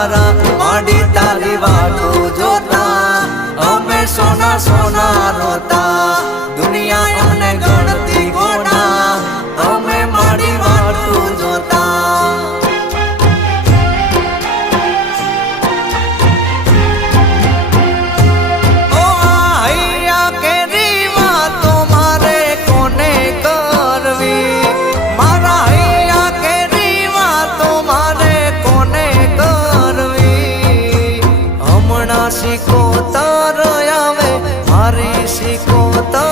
તારા માડી તારી વાતો જોતા અમે સોના સોના રોતા દુનિયા અમને ગણતી ગોડા અમે માડી વાતો જોતા શીખો તાર આવે મારી શીખો તાર